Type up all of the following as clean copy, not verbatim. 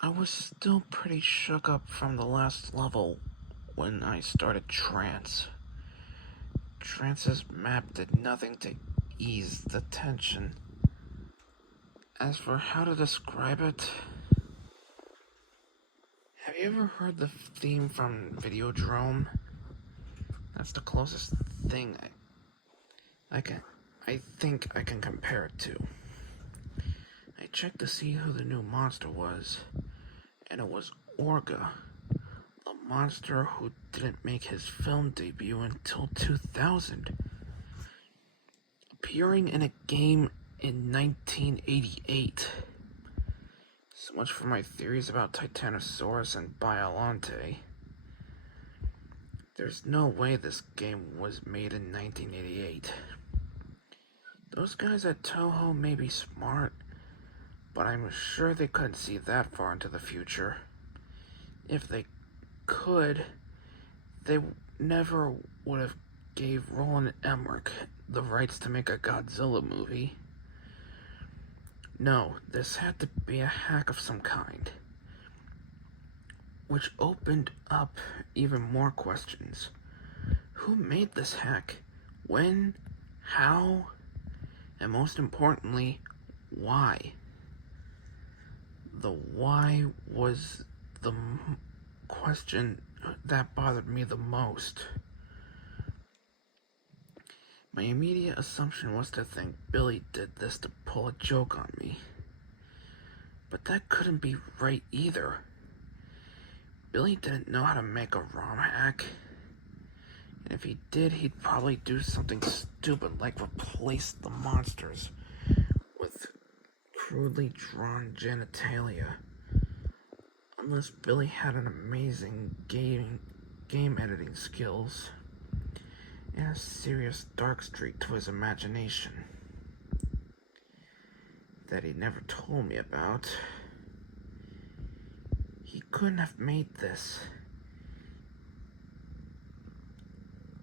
I was still pretty shook up from the last level when I started Trance. Trance's map did nothing to ease the tension. As for how to describe it, have you ever heard the theme from Videodrome? That's the closest thing I think I can compare it to. I checked to see who the new monster was, and it was Orga, a monster who didn't make his film debut until 2000, appearing in a game in 1988. So much for my theories about Titanosaurus and Biolante. There's no way this game was made in 1988. Those guys at Toho may be smart, but I'm sure they couldn't see that far into the future. If they could, they never would have gave Roland Emmerich the rights to make a Godzilla movie. No, this had to be a hack of some kind, which opened up even more questions. Who made this hack? When? How? And most importantly, why? The why was the question that bothered me the most. My immediate assumption was to think Billy did this to pull a joke on me. But that couldn't be right either. Billy didn't know how to make a ROM hack. And if he did, he'd probably do something stupid like replace the monsters with crudely drawn genitalia. Unless Billy had an amazing game editing skills and a serious dark streak to his imagination that he never told me about. He couldn't have made this.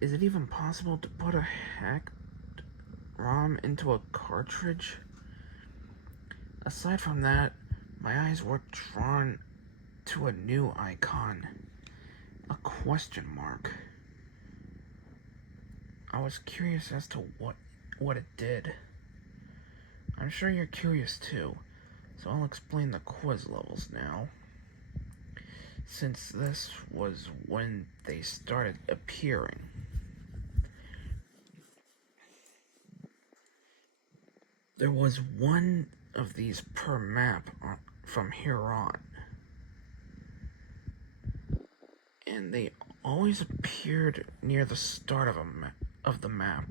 Is it even possible to put a hacked ROM into a cartridge? Aside from that, my eyes were drawn to a new icon, a question mark. I was curious as to what it did. I'm sure you're curious too, so I'll explain the quiz levels now, since this was when they started appearing. There was one of these per map from here on, and they always appeared near the start of the map.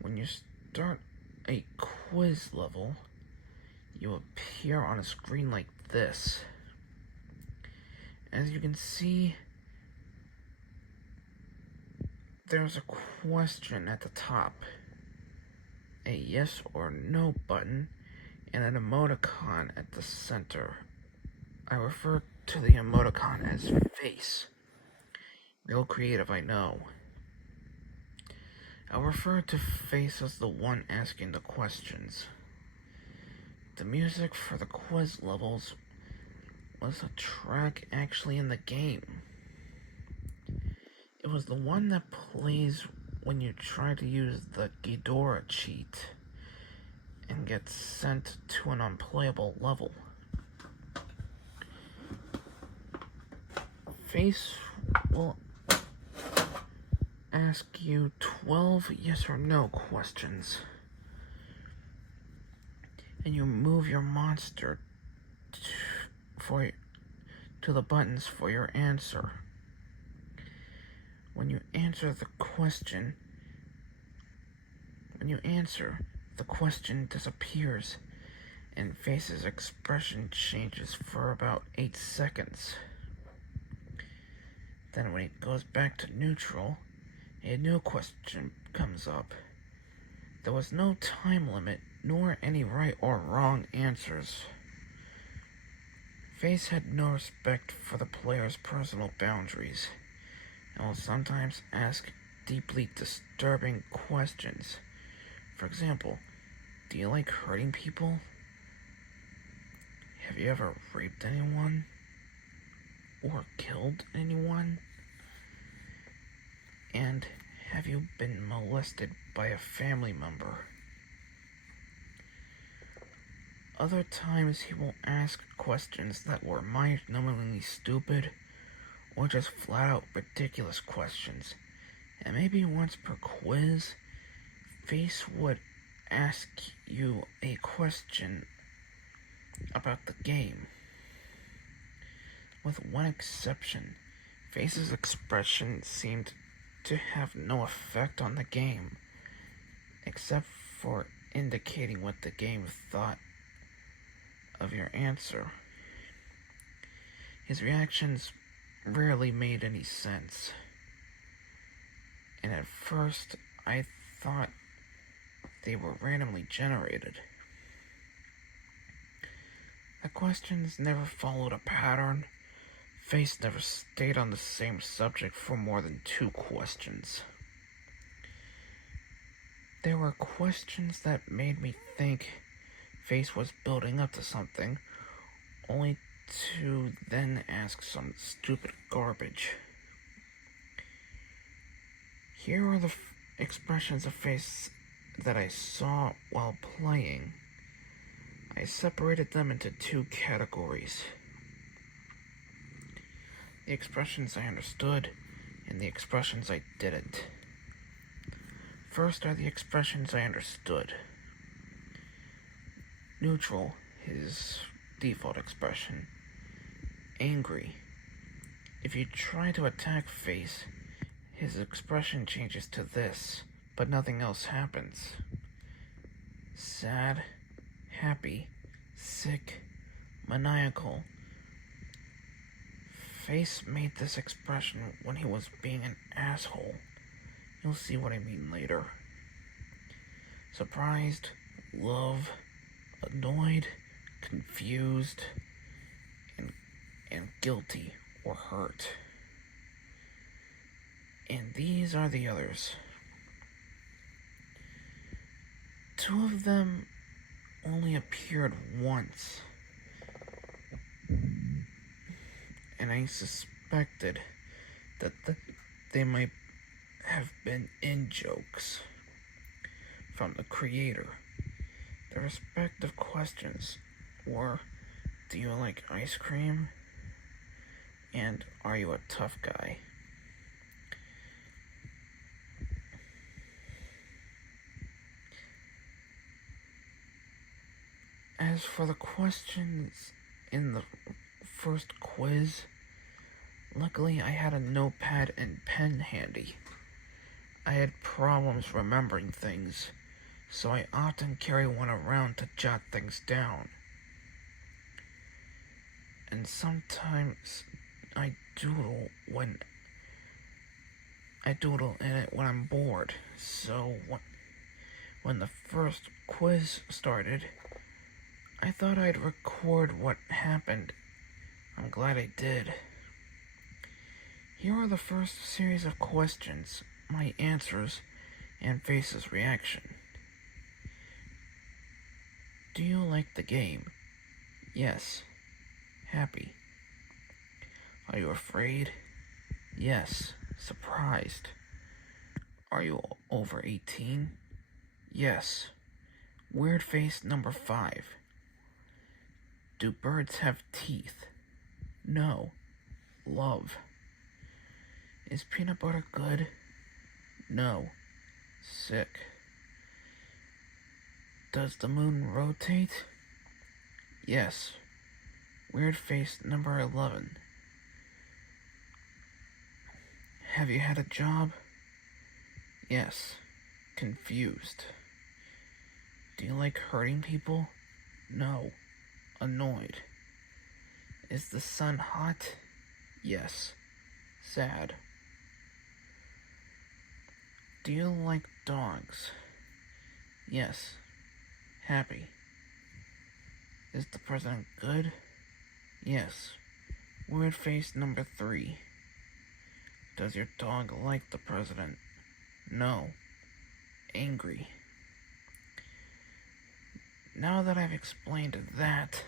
When you start a quiz level, you appear on a screen like this. As you can see, there's a question at the top, a yes or no button, and an emoticon at the center. I refer to the emoticon as face. Real creative, I know. I'll refer to face as the one asking the questions. The music for the quiz levels was a track actually in the game. It was the one that plays when you try to use the Ghidorah cheat and get sent to an unplayable level. Face will ask you 12 yes or no questions, and you move your monster to the buttons for your answer. When you answer, the question disappears, and Face's expression changes for about 8 seconds. Then when it goes back to neutral, a new question comes up. There was no time limit, nor any right or wrong answers. Face had no respect for the player's personal boundaries, and will sometimes ask deeply disturbing questions. For example, do you like hurting people? Have you ever raped anyone? Or killed anyone? And have you been molested by a family member? Other times he will ask questions that were mind-numbingly stupid or just flat-out ridiculous questions. And maybe once per quiz, Face would ask you a question about the game. With one exception, Face's expression seemed to have no effect on the game, except for indicating what the game thought of your answer. His reactions rarely made any sense, and at first I thought they were randomly generated. The questions never followed a pattern. Face never stayed on the same subject for more than 2 questions. There were questions that made me think Face was building up to something, only to then ask some stupid garbage. Here are the expressions of Face that I saw while playing. I separated them into 2 categories: the expressions I understood and the expressions I didn't. First are the expressions I understood. Neutral, his default expression. Angry. If you try to attack Face, his expression changes to this, but nothing else happens. Sad, happy, sick, maniacal. Face made this expression when he was being an asshole. You'll see what I mean later. Surprised, love, annoyed, confused, and guilty or hurt. And these are the others. 2 of them only appeared once, and I suspected that they might have been in-jokes from the creator. The respective questions were, do you like ice cream? And are you a tough guy? As for the questions in the first quiz, luckily I had a notepad and pen handy. I had problems remembering things, so I often carry one around to jot things down. And sometimes I doodle in it when I'm bored. So when the first quiz started, I thought I'd record what happened. I'm glad I did. Here are the first series of questions, my answers, and Face's reaction. Do you like the game? Yes. Happy. Are you afraid? Yes. Surprised. Are you over 18? Yes. Weird face number 5. Do birds have teeth? No. Love. Is peanut butter good? No. Sick. Does the moon rotate? Yes. Weird face number 11. Have you had a job? Yes. Confused. Do you like hurting people? No. Annoyed. Is the sun hot? Yes. Sad. Do you like dogs? Yes. Happy. Is the president good? Yes. Weird face number 3. Does your dog like the president? No. Angry. Now that I've explained that,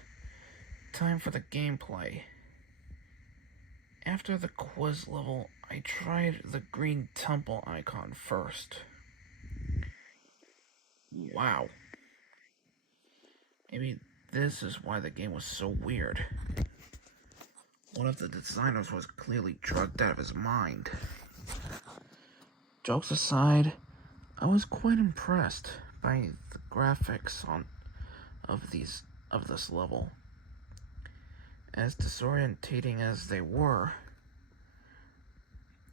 time for the gameplay. After the quiz level, I tried the green temple icon first. Wow. Maybe this is why the game was so weird. One of the designers was clearly drugged out of his mind. Jokes aside, I was quite impressed by the graphics of this level. As disorientating as they were,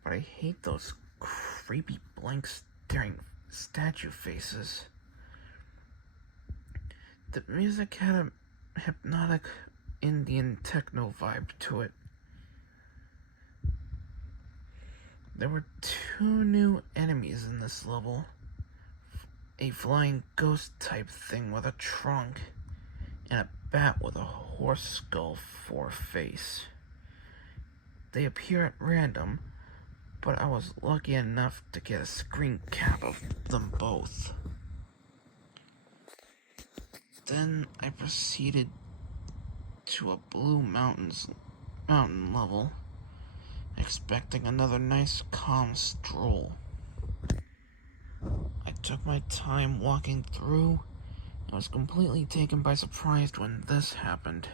but I hate those creepy blank staring statue faces. The music had a hypnotic Indian techno vibe to it. There were 2 new enemies in this level. A flying ghost type thing with a trunk, and a bat with a horse skull for a face. They appear at random, but I was lucky enough to get a screen cap of them both. Then I proceeded to a blue mountain level, expecting another nice calm stroll. I took my time walking through and was completely taken by surprise when this happened.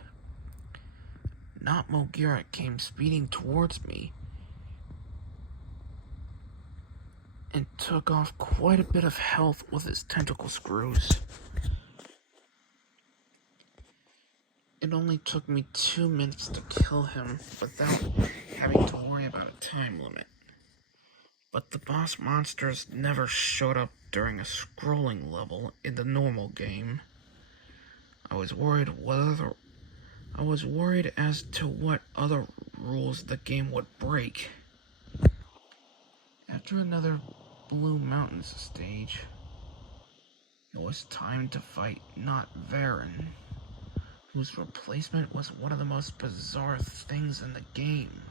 Not Mogira came speeding towards me and took off quite a bit of health with his tentacle screws. It only took me 2 minutes to kill him without having to worry about a time limit. But the boss monsters never showed up during a scrolling level in the normal game. I was worried as to what other rules the game would break. After another Blue Mountains stage, it was time to fight Not Varen, whose replacement was one of the most bizarre things in the game.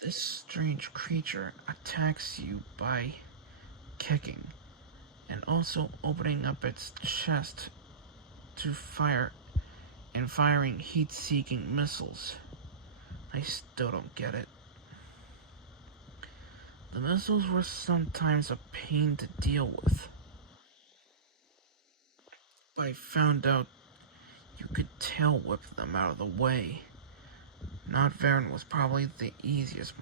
This strange creature attacks you by kicking, and also opening up its chest to fire and firing heat-seeking missiles. I still don't get it. The missiles were sometimes a pain to deal with, but I found out you could tail whip them out of the way. Not Varen was probably the easiest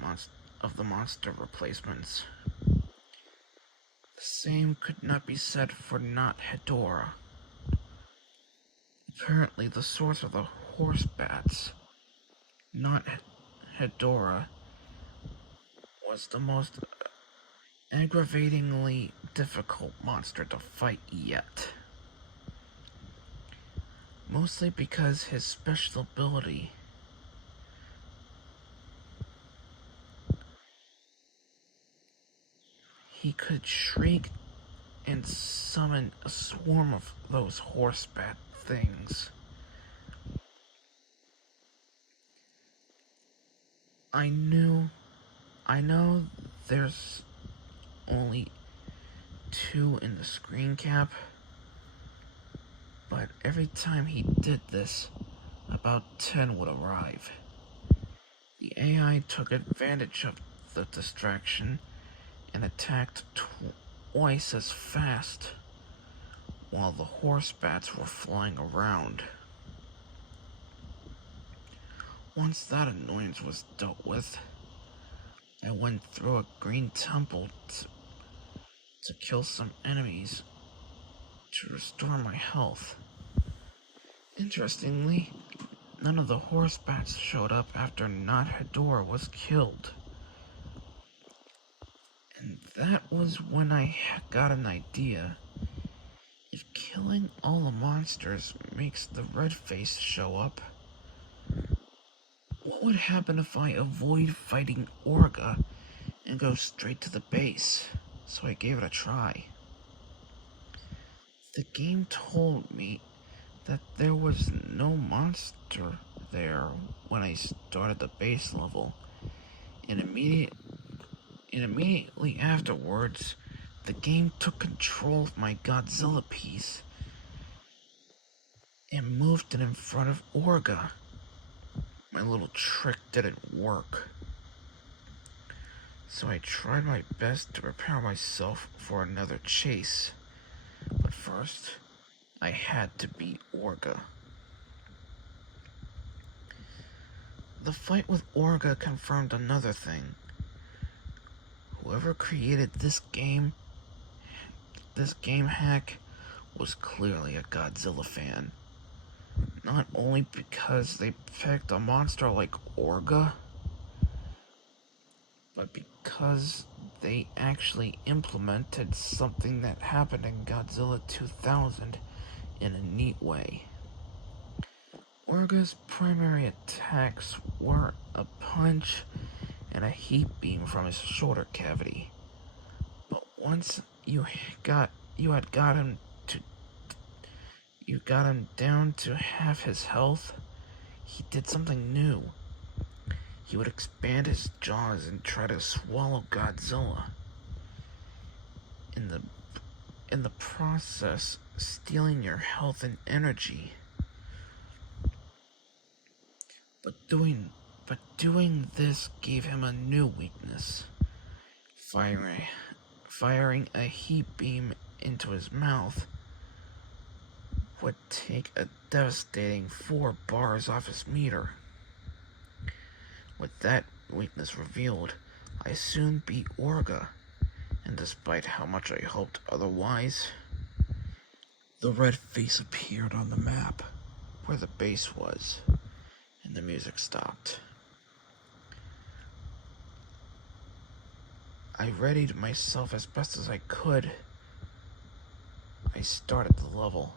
of the monster replacements. The same could not be said for Not Hedora. Apparently the source of the horse bats, Not Hedora, was the most aggravatingly difficult monster to fight yet. Mostly because his special ability he could shriek and summon a swarm of those horse bat things. I know there's only 2 in the screen cap, but every time he did this, about 10 would arrive. The AI took advantage of the distraction and attacked twice as fast, while the horse bats were flying around. Once that annoyance was dealt with, I went through a green temple to kill some enemies to restore my health. Interestingly, none of the horse bats showed up after Not Hedora was killed. And that was when I got an idea. If killing all the monsters makes the red face show up, what would happen if I avoid fighting Orga and go straight to the base? So I gave it a try. The game told me that there was no monster there when I started the base level, and immediately afterwards, the game took control of my Godzilla piece and moved it in front of Orga. My little trick didn't work, so I tried my best to prepare myself for another chase. But first, I had to beat Orga. The fight with Orga confirmed another thing. Whoever created this game hack, was clearly a Godzilla fan. Not only because they picked a monster like Orga, but because they actually implemented something that happened in Godzilla 2000 in a neat way. Orga's primary attacks were a punch and a heat beam from his shoulder cavity. But once you got him down to half his health, he did something new. He would expand his jaws and try to swallow Godzilla. In the process, stealing your health and energy. But doing this gave him a new weakness. Firing a heat beam into his mouth would take a devastating 4 bars off his meter. With that weakness revealed, I soon beat Orga, and despite how much I hoped otherwise, the red face appeared on the map where the base was, and the music stopped. I readied myself as best as I could. I started the level,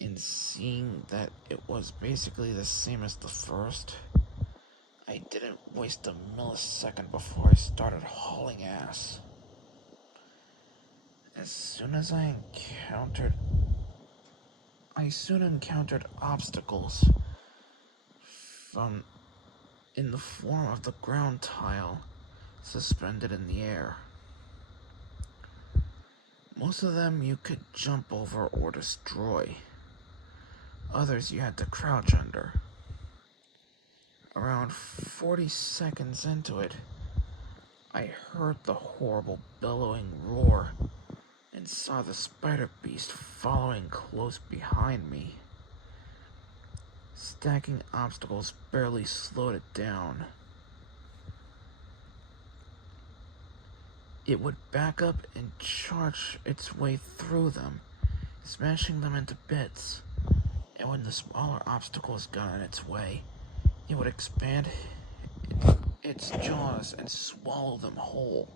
and seeing that it was basically the same as the first, I didn't waste a millisecond before I started hauling ass. I soon encountered obstacles in the form of the ground tile suspended in the air. Most of them you could jump over or destroy. Others you had to crouch under. Around 40 seconds into it, I heard the horrible bellowing roar and saw the spider beast following close behind me. Stacking obstacles barely slowed it down. It would back up and charge its way through them, smashing them into bits. And when the smaller obstacles got in its way, it would expand its jaws and swallow them whole.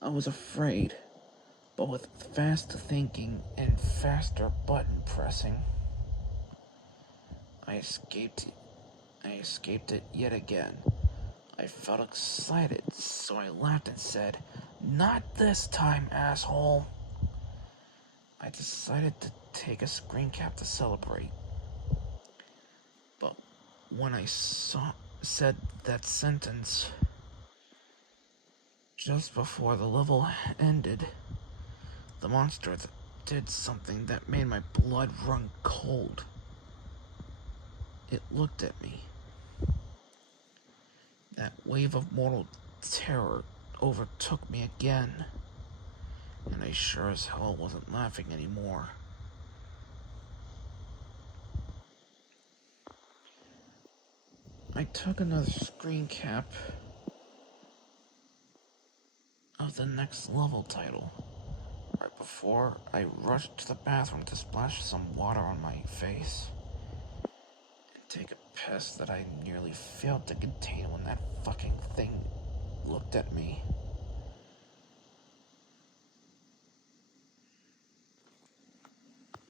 I was afraid, but with fast thinking and faster button pressing, I escaped it yet again. I felt excited, so I laughed and said, "Not this time, asshole." I decided to take a screen cap to celebrate. But when I said that sentence, just before the level ended, the monster did something that made my blood run cold. It looked at me. That wave of mortal terror overtook me again, and I sure as hell wasn't laughing anymore. I took another screen cap of the next level title, right before I rushed to the bathroom to splash some water on my face and take a piss that I nearly failed to contain when that fucking thing looked at me.